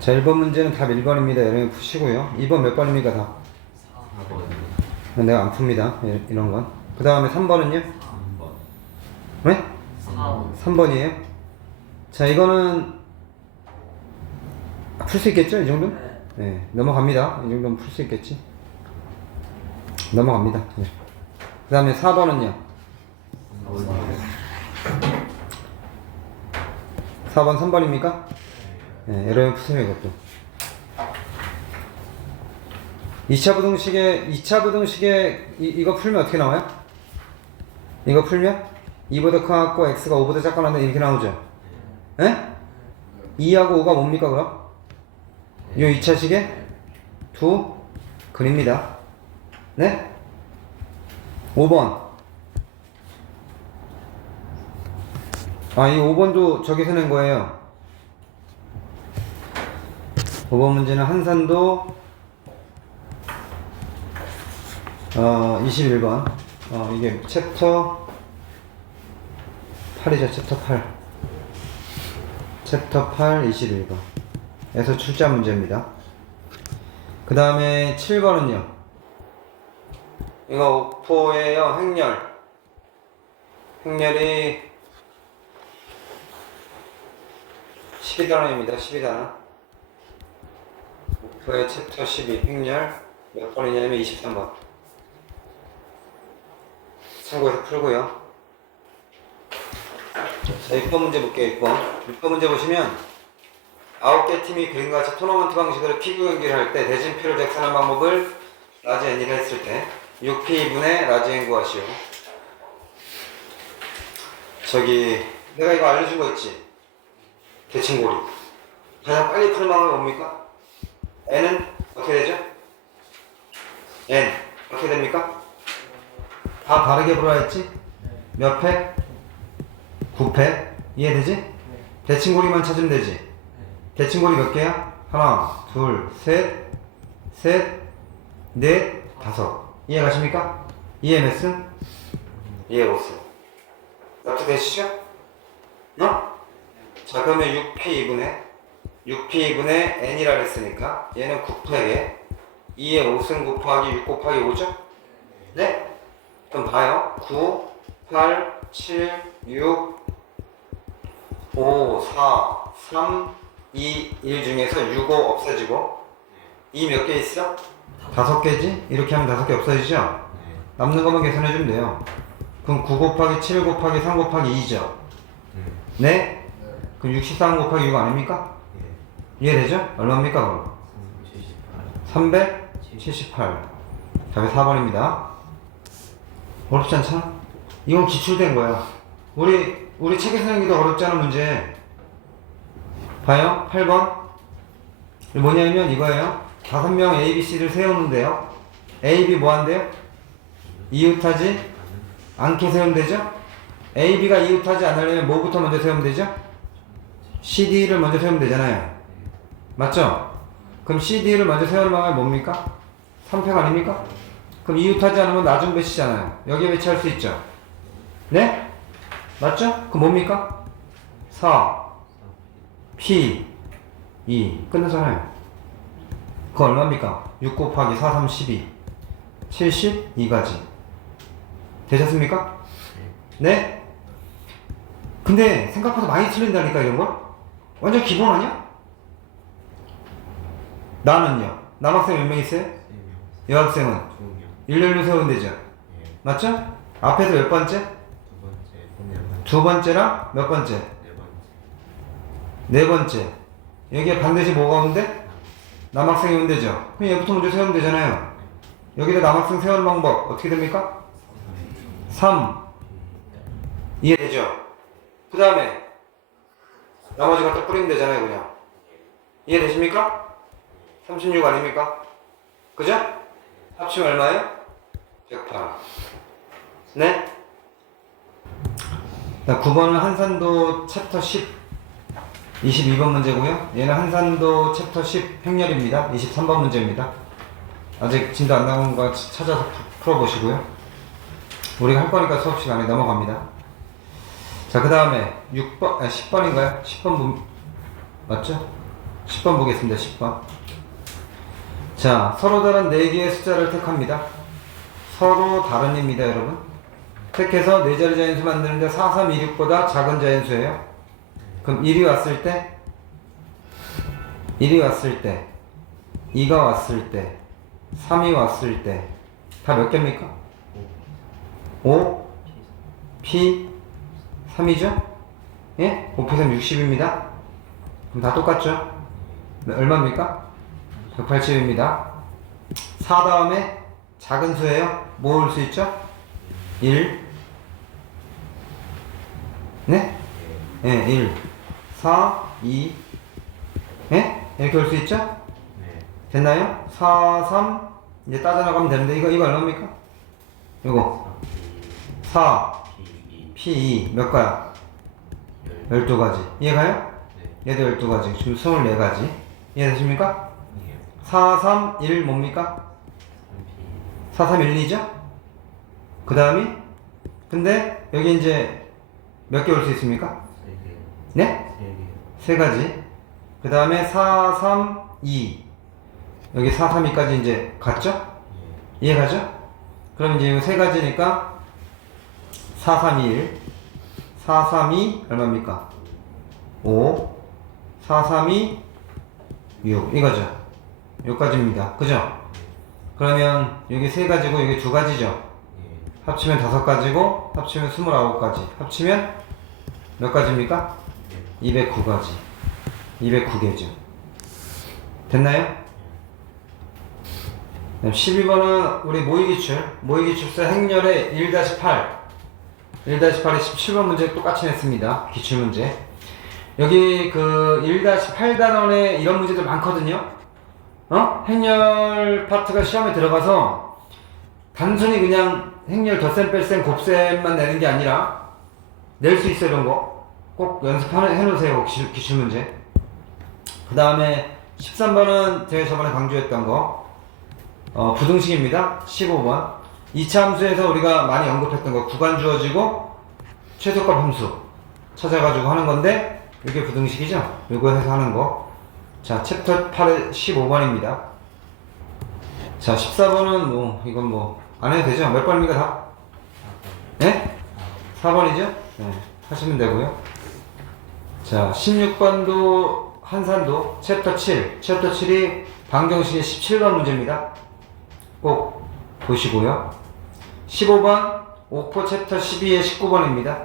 자, 1번 문제는 답 1번입니다. 여러분 푸시고요. 2번 몇 번입니까, 다? 4번 내가 안 풉니다. 이- 이런 건. 그 다음에 3번은요? 3번 네? 4번 3번이에요. 자, 이거는 풀 수 있겠죠? 이 정도? 네. 넘어갑니다. 이 정도면 풀 수 있겠지? 넘어갑니다. 네. 그 다음에 4번은요? 4번 3번입니까? 네, 여러분 푸세요, 이것도. 2차 부등식에, 2차 부등식에 이, 이거 풀면 어떻게 나와요? 이거 풀면? 2보다 커갖고 x가 5보다 작거나 이렇게 나오죠? 에? 2하고 5가 뭡니까, 그럼? 요 2차식에 두 근입니다. 네? 5번. 아, 이 5번도 저기서 낸 거예요. 5번 문제는 한산도 어, 21번. 어, 이게 챕터 8이죠, 챕터 8. 챕터 8, 21번. 에서 출자 문제입니다. 그 다음에 7번은요. 이거 오포예요, 행렬. 행렬이 12단원입니다, 12단원. 오포의 챕터 12, 행렬. 몇 번이냐면 23번. 참고해서 풀고요. 자, 6번 문제 볼게요, 6번. 6번 문제 보시면, 아홉 개 팀이 그림과 같이 토너먼트 방식으로 피구 경기를 할 때 대진피를 작성하는 방법을 라지 N이라 했을 때 6P분의 라지 N 구하시오. 저기, 내가 이거 알려준 거 있지? 대칭고리. 가장 빨리 푸는 방법이 뭡니까? N은 어떻게 되죠? N. 어떻게 됩니까? 다 다르게 불어야 했지? 몇 패? 9패? 이해되지? 대칭고리만 찾으면 되지? 대칭고리 몇 개야? 하나, 둘, 셋, 셋, 넷, 다섯. 이해 가십니까? EMS? 이해 못어요. 납득되시죠? 어? 자, 그러면 6P2분의 6P2분의 N이라 그랬으니까 얘는 9패에 2의 5승 곱하기 6 곱하기 5죠? 네? 그럼 봐요. 9, 8, 7, 6, 5, 4, 3, 2, 1 중에서 6, 5 없어지고 2 몇 개 있어? 다섯 개지? 이렇게 하면 다섯 개 없어지죠? 남는 것만 계산해 주면 돼요. 그럼 9 곱하기 7 곱하기 3 곱하기 2죠? 네? 그럼 63 곱하기 6 아닙니까? 이해되죠? 얼마입니까 그럼? 378 답이 4번입니다 어렵지 않잖아? 이건 기출된 거야 우리 우리 책에서 내기도 어렵지 않은 문제 봐요 8번 이거 뭐냐면 이거예요 다섯 명 A, B, C를 세우는데요 A, B 뭐 한대요? 이웃하지 않게 세우면 되죠? A, B가 이웃하지 않으려면 뭐부터 먼저 세우면 되죠? C, D를 먼저 세우면 되잖아요 맞죠? 그럼 C, D를 먼저 세우는 방법이 뭡니까? 3패가 아닙니까? 그럼 이웃하지 않으면 나중 배치잖아요. 여기에 배치할 수 있죠? 네? 맞죠? 그 뭡니까? 4, P, 2. 끝나잖아요. 그거 얼마입니까? 6 곱하기 4, 3, 12. 72가지. 되셨습니까? 네? 근데 생각보다 많이 틀린다니까 이런 걸? 완전 기본 아니야? 나는요? 남학생 몇 명 있어요? 여학생은? 일렬로 세우면 되죠? 맞죠? 앞에서 몇 번째? 두 번째랑 몇 번째? 네 번째. 여기에 반드시 뭐가 오는데? 남학생이 오면 되죠? 그럼 얘부터 먼저 세우면 되잖아요. 여기다 남학생 세우는 방법 어떻게 됩니까? 3. 이해되죠? 그 다음에 나머지 갖다 뿌리면 되잖아요, 그냥. 이해되십니까? 36 아닙니까? 그죠? 합치면 얼마예요? 108. 네? 자, 9번은 한산도 챕터 10, 22번 문제고요. 얘는 한산도 챕터 10 행렬입니다. 23번 문제입니다. 아직 진도 안 나온 거 찾아서 푸- 풀어보시고요. 우리가 할 거니까 수업 시간에 넘어갑니다. 자, 그 다음에 6번, 아, 10번인가요? 10번 문, 맞죠? 10번 보겠습니다. 10번. 자, 서로 다른 4개의 숫자를 택합니다. 서로 다른입니다, 여러분. 택해서 4자리 자연수 만드는데 4, 3, 2, 6보다 작은 자연수예요. 그럼 1이 왔을 때, 1이 왔을 때, 2가 왔을 때, 3이 왔을 때, 다 몇 개입니까? 5, P, 3이죠? 예? 5 P 3 60입니다. 그럼 다 똑같죠? 네, 얼마입니까? 180입니다. 4 다음에 작은 수예요. 뭐 올 수 있죠? 1. 네? 네, 1. 4, 2. 네? 이렇게 올 수 있죠? 네. 됐나요? 4, 3. 이제 따져나가면 되는데, 이거, 이거 얼마입니까? 이거. 4, P2 P, 2. 몇 가야? 12가지. 이해가요? 네. 얘도 12가지. 지금 24가지. 이해되십니까? 예. 4, 3, 1 뭡니까? 3P 4, 3, 1, 2죠? 그 다음이? 근데 여기 이제 몇 개 올 수 있습니까? 3개 네? 3개 세 가지. 그 다음에 4, 3, 2. 여기 4, 3, 2까지 이제 갔죠? 예. 이해가죠? 그럼 이제 세 가지니까 4, 3, 2, 1. 4, 3, 2 얼마입니까? 5. 4, 3, 2 6. 이거죠? 여기까지입니다. 그죠? 그러면 여기 세 가지고 여기 두 가지죠? 예. 합치면 다섯 가지고 합치면 29가지. 합치면 몇 가지입니까? 209가지. 209개죠. 됐나요? 12번은 우리 모의기출, 모의기출서 행렬의 1-8. 1-8의 17번 문제 똑같이 냈습니다. 기출문제. 여기 그 1-8단원에 이런 문제들 많거든요. 어? 행렬 파트가 시험에 들어가서 단순히 그냥 행렬 덧셈, 뺄셈, 곱셈만 내는 게 아니라 낼 수 있어 이런 거. 꼭 연습해 놓으세요. 기출, 기출 문제. 그 다음에 13번은 제가 저번에 강조했던 거. 어, 부등식입니다. 15번. 이차 함수에서 우리가 많이 언급했던 거. 구간 주어지고 최소값 함수 찾아가지고 하는 건데 이게 부등식이죠. 이거 해서 하는 거. 자, 챕터 8의 15번입니다. 자, 14번은 뭐 이건 뭐 안 해도 되죠? 몇 번입니까 다? 네? 4번이죠? 네. 하시면 되고요. 자, 16번도 한산도 챕터 7. 챕터 7이 방정식의 17번 문제입니다. 꼭 보시고요. 15번 옥포 챕터 12의 19번입니다.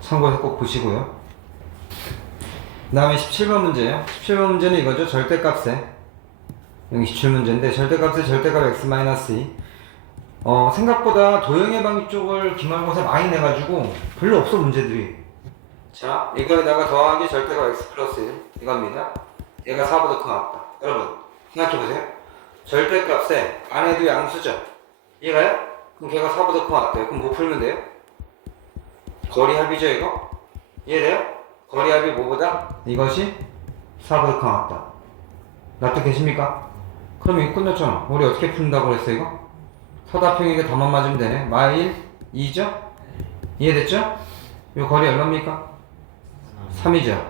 참고해서 꼭 보시고요. 그 다음에 17번 문제예요. 17번 문제는 이거죠. 절대값에 여기 기출문제인데 절대값의 절대값 x-2 어, 생각보다 도형의 방위 쪽을 기말고사 많이 내가지고 별로 없어 문제들이 자 이거에다가 더하기 절대값 x 플러스 1 이겁니다 얘가 4보다 더 나왔다 여러분 생각해보세요 절대값에 안에도 양수죠 이해가요? 그럼 걔가 4보다 더 나왔대요 그럼 뭐 풀면 돼요? 거리 합이죠 이거? 이해돼요? 거리 합이 뭐보다? 이것이 4보다 더 나왔다 납득되십니까? 그럼 이거 끝났잖아 우리 어떻게 푼다고 그랬어 이거? 서다평에게 더만 맞으면 되네 마일 2죠? 이해됐죠? 이 거리 얼마입니까? 3이죠.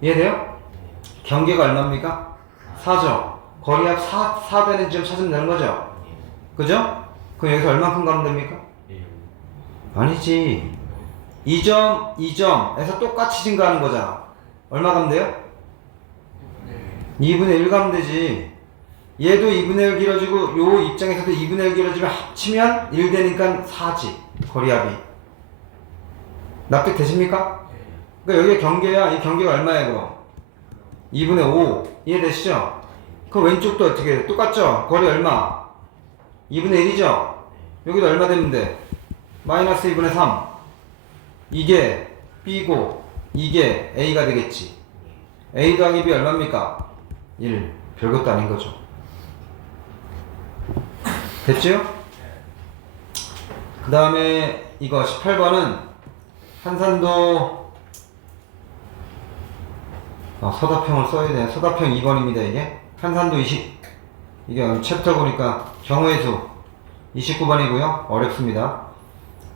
이해돼요? 경계가 얼마입니까? 4죠. 거리 합 4, 4 되는 점 찾으면 되는 거죠? 그죠? 그럼 여기서 얼만큼 가면 됩니까? 예. 아니지. 2점, 2점에서 똑같이 증가하는 거잖아. 얼마 가면 돼요? 2분의 1 가면 되지. 얘도 2분의 1 길어지고 요 입장에서도 2분의 1 길어지면 합치면 1 되니까 4지. 거리 합이. 납득 되십니까? 그러니까 여기 경계야. 이 경계가 얼마예요, 그럼? 2분의 5. 이해되시죠? 그 왼쪽도 어떻게 돼? 똑같죠? 거리 얼마? 2분의 1이죠? 여기도 얼마 돼? 마이너스 2분의 3. 이게 B고, 이게 A가 되겠지. A 더하기 B 얼마입니까? 1. 별것도 아닌 거죠. 됐죠? 그 다음에 이거 18번은 한산도 아, 서다평을 써야 돼. 서다평 2번입니다, 이게. 한산도 20. 이게 챕터 보니까 경우의 수 29번이고요. 어렵습니다.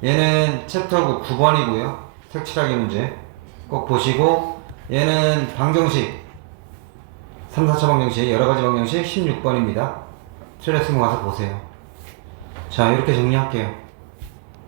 얘는 챕터 9번이고요. 색칠하기 문제. 꼭 보시고 얘는 방정식 3, 4차 방정식, 여러 가지 방정식 16번입니다. 틀렸으면 와서 보세요. 자, 이렇게 정리할게요.